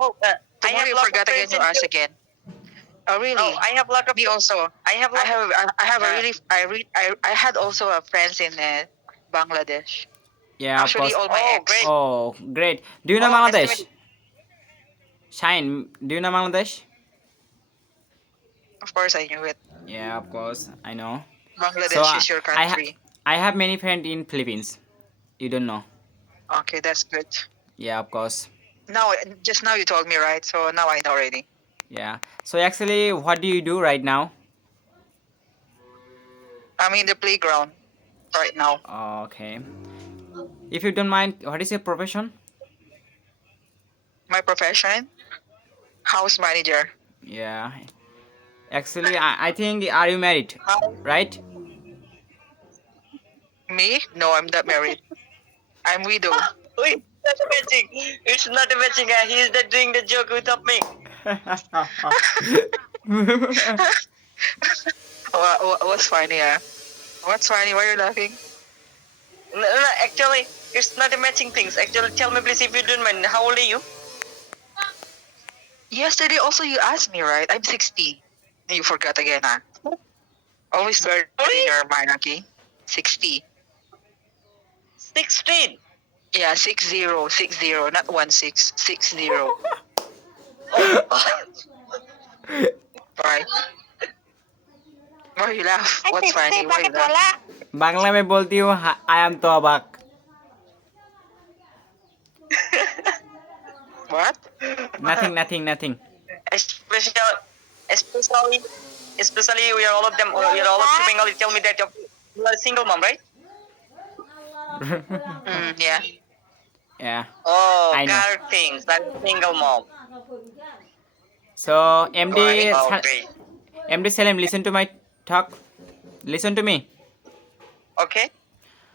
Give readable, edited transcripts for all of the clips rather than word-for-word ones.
Oh, I Tomorrow have you lot of forgot again, friends you in ask Philippines. again. Oh really? Oh, I have lot of. Me also. I have lot. I have a really I had also a friends in Bangladesh. Yeah, of Actually, course. all my Oh, ex. great. Oh, great. Do you know Oh, nice to meet Bangladesh? you. Shine, do you know Bangladesh? Of course, I knew it. Yeah, of course, I know. So Bangladesh is your I country. I have many friends in Philippines. You don't know? Okay, that's good. Yeah, of course. Now, just now you told me, right? So now I know already. Yeah. So actually, what do you do right now? I'm in the playground right now. Okay. If you don't mind, what is your profession? My profession, house manager. Yeah. Actually, I think are you married? Right? Me? No, I'm not married. I'm widow. Wait, that's a matching. It's not a matching. He is the, doing the joke without me. What's funny? What's funny? Why are you laughing? No, no, actually, it's not a matching things. Actually, tell me please if you don't mind. How old are you? Yesterday also you asked me, right? I'm 60. You forgot again, huh? Always bear that in your mind, okay? 60. 16. Yeah, 60, not 16, 60. Oh. Right? Why you laugh? What's funny? Why you laugh? Bangla में बोलती हूँ I am तो अबाक. What? Nothing. especially, especially, especially we are all of them. We are all of you Bengali. Tell me that you are a single mom, right? Yeah. Yeah, Oh, I know. got things. That is single mom. So Why? Okay. MD Salim, listen to my talk. Listen to me. Okay.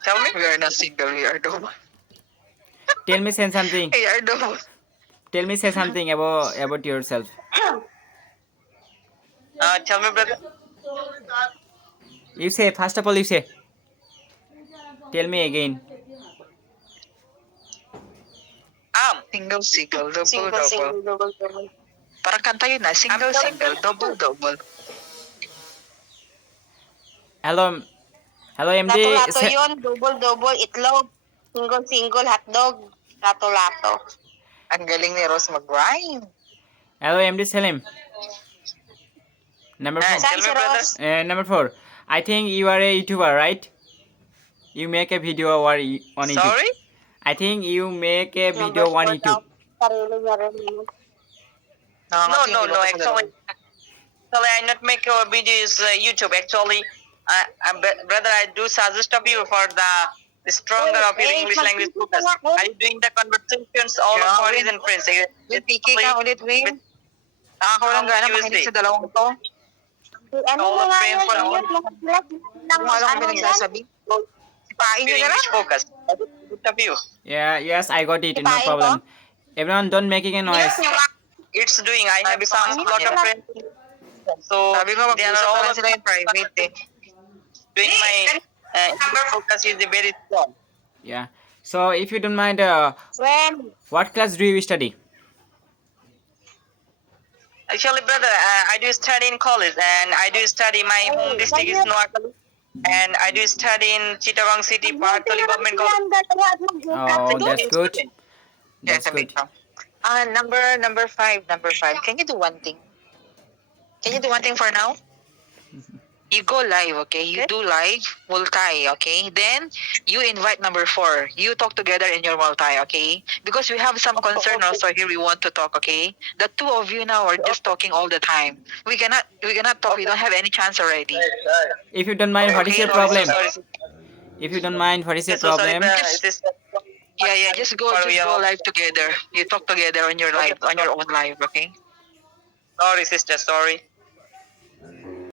Tell me. We are not single. We are double. Tell me say something. We are double. Tell me say something about yourself. Tell me, brother. You say first of all. You say. Tell me again. Single, double, Single, double. single, double, double. Parang kanta yun na. Single, telling single, double, double. Hello, hello MD. Lato-lato yun, double-double, itlog, single-single, hotdog, lato-lato. Ang galing ni Rose mag-rhyme. Hello MD Salim. Number four. Tell me, brother. Number 4. I think you are a YouTuber, right? You make a video on YouTube. Sorry? I think you make a video Number on 4 daw, YouTube. sarili-sarili. Nakangati yung No. ilong ko sa Actually, I not make videos YouTube. Actually, brother, I do suggest of you for the stronger of your English language focus. Are you doing the conversations all of foreigners and friends? Win, PK ka ulit, Win. Nakakawalang gana makinig sa dalawang to. Ano All mo of nga friends yan, for all i-mute mo sila. Kung alam ko pinagsasabi. Sipain nyo your na lang. English focus. I do suggest of you. Yeah, yes, I got it. No Ipain problem. Everyone, don't making a noise. It's doing. I have some lot of friends. So Sabi ko, they are mag-usap all naman of sila yung private eh. doing my English focus is very strong. Yeah. So if you don't mind, When? what class do you study? Actually, brother, I do study in college, and I do study my home district is Noakhali, and I do study in Chittagong City, Pahartali Government College. Oh, that's good. Yeah, That's good. Number five. Can you do one thing? Can you do one thing for now? You go live, okay? You do live, multi, okay? Then, you invite number 4. You talk together in your multi, okay? Because we have some concern also here we want to talk, okay? The two of you now are just talking all the time. We cannot talk. We don't have any chance already. If you don't mind, what is your Sorry, problem? sorry. If you don't mind, what is your So sorry, problem? brother. It is Yeah, just go live together. You talk together on your live, on your own live, okay? sorry, sister. Sorry.